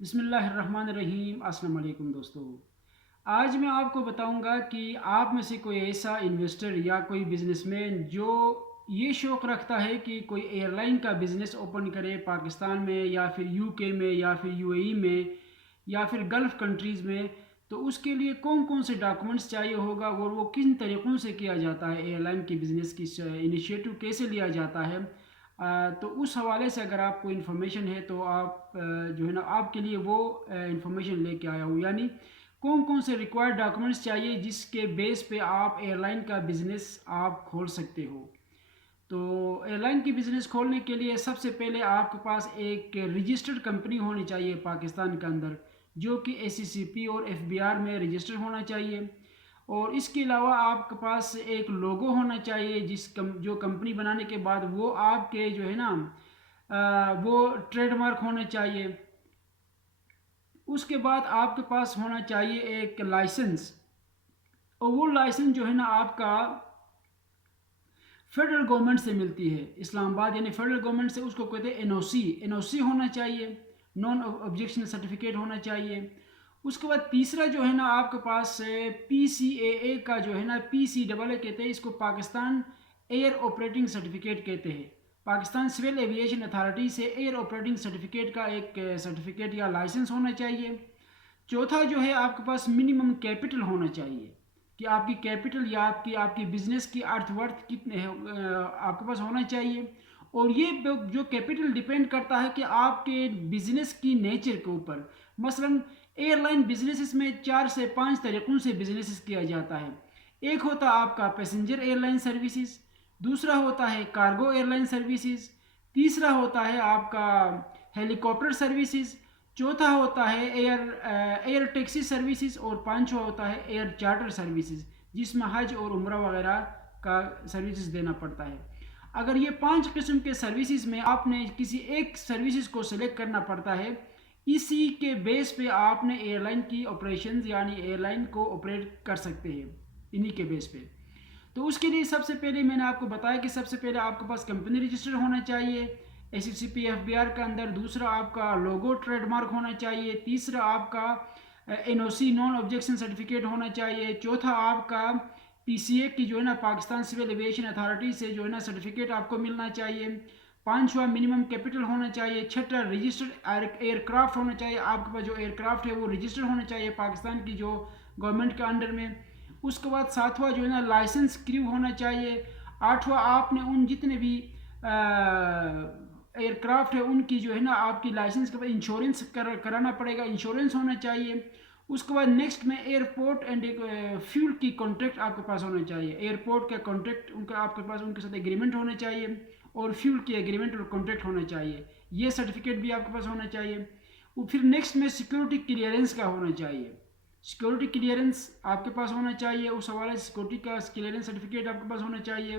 بسم اللہ الرحمن الرحیم۔ السلام علیکم دوستو، آج میں آپ کو بتاؤں گا کہ آپ میں سے کوئی ایسا انویسٹر یا کوئی بزنس مین جو یہ شوق رکھتا ہے کہ کوئی ایئر لائن کا بزنس اوپن کرے پاکستان میں یا پھر یو کے میں یا پھر یو اے ای میں یا پھر گلف کنٹریز میں، تو اس کے لیے کون کون سے ڈاکومنٹس چاہیے ہوگا اور وہ کن طریقوں سے کیا جاتا ہے، ایئر لائن کی بزنس کی انیشیٹو کیسے لیا جاتا ہے۔ تو اس حوالے سے اگر آپ کو انفارمیشن ہے تو آپ جو ہے نا آپ کے لیے وہ انفارمیشن لے کے آیا ہوں، یعنی کون کون سے ریکوائرڈ ڈاکومنٹس چاہیے جس کے بیس پہ آپ ایئر لائن کا بزنس آپ کھول سکتے ہو۔ تو ایئر لائن کی بزنس کھولنے کے لیے سب سے پہلے آپ کے پاس ایک رجسٹرڈ کمپنی ہونی چاہیے پاکستان کے اندر، جو کہ اے سی سی پی اور ایف بی آر میں رجسٹر ہونا چاہیے۔ اور اس کے علاوہ آپ کے پاس ایک لوگو ہونا چاہیے جو کمپنی بنانے کے بعد وہ آپ کے جو ہے نا وہ ٹریڈ مارک ہونا چاہیے۔ اس کے بعد آپ کے پاس ہونا چاہیے ایک لائسنس، اور وہ لائسنس جو ہے نا آپ کا فیڈرل گورنمنٹ سے ملتی ہے، اسلام آباد یعنی فیڈرل گورنمنٹ سے، اس کو کہتے ہیں این او سی ہونا چاہیے، نان آبجیکشن سرٹیفکیٹ ہونا چاہیے۔ اس کے بعد تیسرا جو ہے نا آپ کے پاس پی سی اے کا جو ہے نا پی سی ڈبل اے کہتے ہیں، اس کو پاکستان ایئر آپریٹنگ سرٹیفکیٹ کہتے ہیں۔ پاکستان سول ایویشن اتھارٹی سے ایئر آپریٹنگ سرٹیفکیٹ کا ایک سرٹیفکیٹ یا لائسنس ہونا چاہیے۔ چوتھا جو ہے آپ کے پاس منیمم کیپٹل ہونا چاہیے، کہ آپ کی کیپٹل یا آپ کی بزنس کی ارتھ ورتھ کتنے ہے آپ کے پاس ہونا چاہیے۔ اور یہ جو کیپٹل ڈیپینڈ کرتا ہے کہ آپ کے بزنس کی نیچر کے اوپر۔ مثلا ایئر لائن بزنس میں 4 سے 5 طریقوں سے بزنس کیا جاتا ہے۔ ایک ہوتا ہے آپ کا پیسنجر ایئر لائن سروسز، دوسرا ہوتا ہے کارگو ایئر لائن سروسز، تیسرا ہوتا ہے آپ کا ہیلی کاپٹر سروسز، چوتھا ہوتا ہے ایئر ٹیکسی سروسز، اور پانچواں ہوتا ہے ایئر چارٹر سروسز، جس میں حج اور عمرہ وغیرہ کا سروسز دینا پڑتا ہے۔ اگر یہ 5 قسم کے سروسز میں آپ نے کسی ایک سروسز کو سلیکٹ کرنا پڑتا ہے، اسی کے بیس پہ آپ نے ایئر لائن کی آپریشنز یعنی ایئر لائن کو آپریٹ کر سکتے ہیں، انہی کے بیس پہ۔ تو اس کے لیے سب سے پہلے میں نے آپ کو بتایا کہ سب سے پہلے آپ کے پاس کمپنی رجسٹر ہونا چاہیے اے سی سی پی ایف بی آر کے اندر، دوسرا آپ کا لوگو ٹریڈ مارک ہونا چاہیے، تیسرا آپ کا این او سی نان آبجیکشن سرٹیفکیٹ ہونا چاہیے، چوتھا آپ کا پی سی اے کی جو ہے نا پاکستان سول ایویشن اتھارٹی سے جو ہے نا سرٹیفکیٹ آپ کو ملنا چاہیے، پانچواں منیمم کیپٹل ہونا چاہیے، چھٹا رجسٹرڈ ایئر کرافٹ ہونا چاہیے، آپ کے پاس جو ایئر کرافٹ ہے وہ رجسٹر ہونا چاہیے پاکستان کی جو گورنمنٹ کے انڈر میں۔ اس کے بعد ساتواں جو ہے نا لائسنس کریو ہونا چاہیے، آٹھواں آپ نے ان جتنے بھی ایئر کرافٹ ہے ان کی جو ہے نا آپ کی لائسنس کے بعد انشورنس کرانا پڑے گا، انشورنس ہونا چاہیے۔ اس کے بعد نیکسٹ میں ایئرپورٹ اینڈ فیول کی کانٹریکٹ آپ کے پاس ہونا چاہیے، ایئرپورٹ کا کانٹریکٹ ان کا آپ کے پاس ان کے ساتھ ایگریمنٹ ہونا چاہیے، اور فیول کی ایگریمنٹ اور کانٹریکٹ ہونا چاہیے، یہ سرٹیفکیٹ بھی آپ کے پاس ہونا چاہیے۔ اور پھر نیکسٹ میں سیکورٹی کلیئرنس کا ہونا چاہیے، سیکورٹی کلیئرنس آپ کے پاس ہونا چاہیے، اس حوالے سے سیکورٹی کا کلیئرنس سرٹیفکیٹ آپ کے پاس ہونا چاہیے۔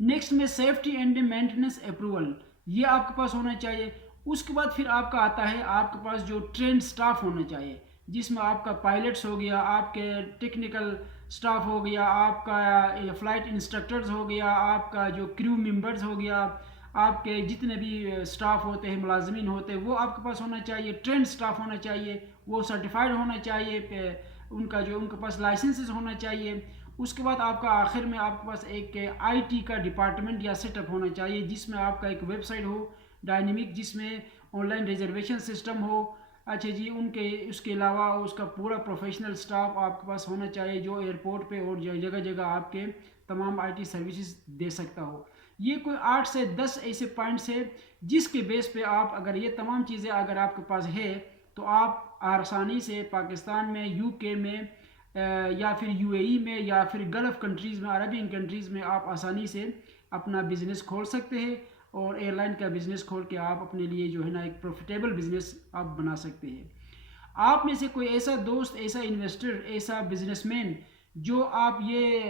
نیکسٹ میں سیفٹی اینڈ مینٹیننس اپروول، یہ آپ کے پاس ہونا چاہیے۔ اس کے بعد پھر آپ کا آتا ہے آپ کے پاس جو ٹرینڈ سٹاف ہونا چاہیے، جس میں آپ کا پائلٹس ہو گیا، آپ کے ٹیکنیکل سٹاف ہو گیا، آپ کا فلائٹ انسٹرکٹرز ہو گیا، آپ کا جو کریو ممبرز ہو گیا، آپ کے جتنے بھی سٹاف ہوتے ہیں ملازمین ہوتے ہیں وہ آپ کے پاس ہونا چاہیے، ٹرینڈ سٹاف ہونا چاہیے، وہ سرٹیفائڈ ہونا چاہیے، ان کے پاس لائسنسز ہونا چاہیے۔ اس کے بعد آپ کا آخر میں آپ کے پاس ایک آئی ٹی کا ڈپارٹمنٹ یا سیٹ اپ ہونا چاہیے، جس میں آپ کا ایک ویب سائٹ ہو ڈائنمک، جس میں آن لائن ریزرویشن سسٹم ہو۔ اچھا جی، اس کے علاوہ اس کا پورا پروفیشنل سٹاف آپ کے پاس ہونا چاہیے، جو ایئرپورٹ پہ اور جگہ جگہ آپ کے تمام آئی ٹی سروسز دے سکتا ہو۔ یہ کوئی 8 سے 10 ایسے پوائنٹس ہے جس کے بیس پہ آپ اگر یہ تمام چیزیں اگر آپ کے پاس ہے تو آپ آسانی سے پاکستان میں، یو کے میں یا پھر یو اے ای میں یا پھر گلف کنٹریز میں، عربین کنٹریز میں آپ آسانی سے اپنا بزنس کھول سکتے ہیں، اور ایئر لائن کا بزنس کھول کے آپ اپنے لیے جو ہے نا ایک پروفیٹیبل بزنس آپ بنا سکتے ہیں۔ آپ میں سے کوئی ایسا دوست، ایسا انویسٹر، ایسا بزنس مین جو آپ یہ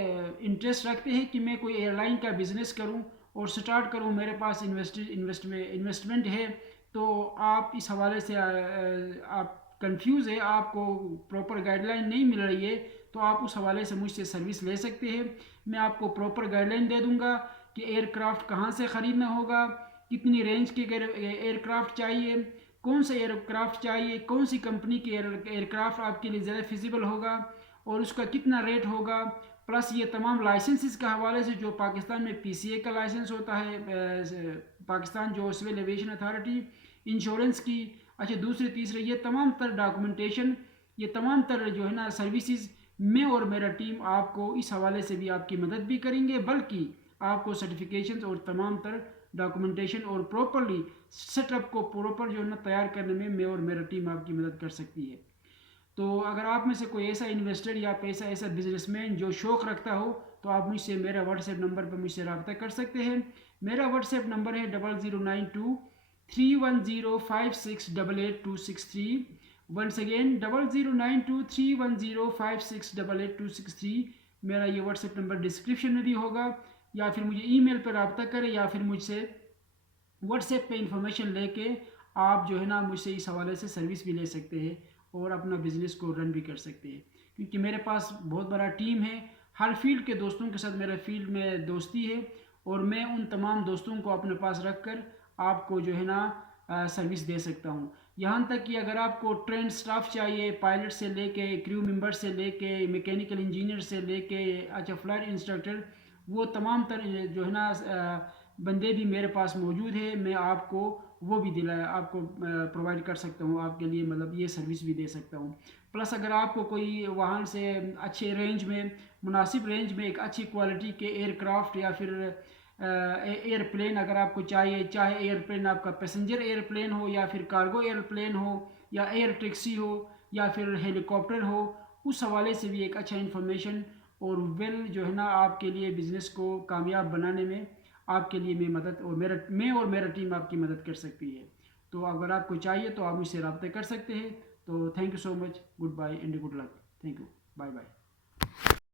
انٹرسٹ رکھتے ہیں کہ میں کوئی ایئر لائن کا بزنس کروں اور سٹارٹ کروں، میرے پاس انویسٹمنٹ ہے، تو آپ اس حوالے سے آپ کنفیوز ہے، آپ کو پراپر گائیڈ لائن نہیں مل رہی ہے، تو آپ اس حوالے سے مجھ سے سروس لے سکتے ہیں۔ میں آپ کو پراپر گائیڈ لائن دے دوں گا کہ ایئر کرافٹ کہاں سے خریدنا ہوگا، کتنی رینج کے ایئر کرافٹ چاہیے، کون سا ایئرکرافٹ چاہیے، کون سی کمپنی کے ایئرکرافٹ آپ کے لیے زیادہ فیزیبل ہوگا اور اس کا کتنا ریٹ ہوگا، پلس یہ تمام لائسنسز کے حوالے سے جو پاکستان میں پی سی اے کا لائسنس ہوتا ہے، پاکستان جو سول ایویشن اتھارٹی، انشورنس کی، اچھا دوسرے تیسرے یہ تمام تر ڈاکومنٹیشن، یہ تمام تر جو ہے نا سروسز، میں اور میرا ٹیم آپ کو اس حوالے سے بھی آپ کی مدد بھی کریں گے، بلکہ آپ کو سرٹیفکیشنز اور تمام تر ڈاکومنٹیشن اور پراپرلی سیٹ اپ کو پراپر جو ہے نا تیار کرنے میں اور میرا ٹیم آپ کی مدد کر سکتی ہے۔ تو اگر آپ میں سے کوئی ایسا انویسٹر یا ایسا بزنس مین جو شوق رکھتا ہو تو آپ مجھ سے میرا واٹس ایپ نمبر پر مجھ سے رابطہ کر سکتے ہیں۔ میرا واٹس ایپ نمبر ہے 0092 31056888263۔ Once again 0092 31056888263۔ میرا یہ واٹس ایپ نمبر ڈسکرپشن میں بھی ہوگا، یا پھر مجھے ای میل پر رابطہ کریں، یا پھر مجھ سے واٹس ایپ پہ انفارمیشن لے کے آپ جو ہے نا مجھ سے اس حوالے سے سروس بھی لے سکتے ہیں اور اپنا بزنس کو رن بھی کر سکتے ہیں، کیونکہ میرے پاس بہت بڑا ٹیم ہے، ہر فیلڈ کے دوستوں کے ساتھ میرا فیلڈ میں دوستی ہے، اور میں ان تمام دوستوں کو اپنے پاس رکھ کر آپ کو جو ہے نا سروس دے سکتا ہوں۔ یہاں تک کہ اگر آپ کو ٹرینڈ سٹاف چاہیے، پائلٹ سے لے کے کریو ممبر سے لے کے میکینیکل انجینئر سے لے کے اچھا فلائٹ انسٹرکٹر، وہ تمام تر جو ہے نا بندے بھی میرے پاس موجود ہے، میں آپ کو وہ بھی آپ کو پرووائڈ کر سکتا ہوں، آپ کے لیے مطلب یہ سروس بھی دے سکتا ہوں۔ پلس اگر آپ کو کوئی وہاں سے اچھے رینج میں، مناسب رینج میں ایک اچھی کوالٹی کے ایئر کرافٹ یا پھر ایئر پلین اگر آپ کو چاہیے، چاہے ایئر پلین آپ کا پیسنجر ایئر پلین ہو یا پھر کارگو ایئر پلین ہو یا ایئر ٹیکسی ہو یا پھر ہیلی کاپٹر ہو، اس حوالے سے بھی ایک اچھا انفارمیشن اور جو ہے نا آپ کے لیے بزنس کو کامیاب بنانے میں آپ کے لیے میں اور میرا ٹیم آپ کی مدد کر سکتی ہے۔ تو اگر آپ کو چاہیے تو آپ مجھ سے رابطہ کر سکتے ہیں۔ تو thank you so much, goodbye and good luck, thank you, bye bye.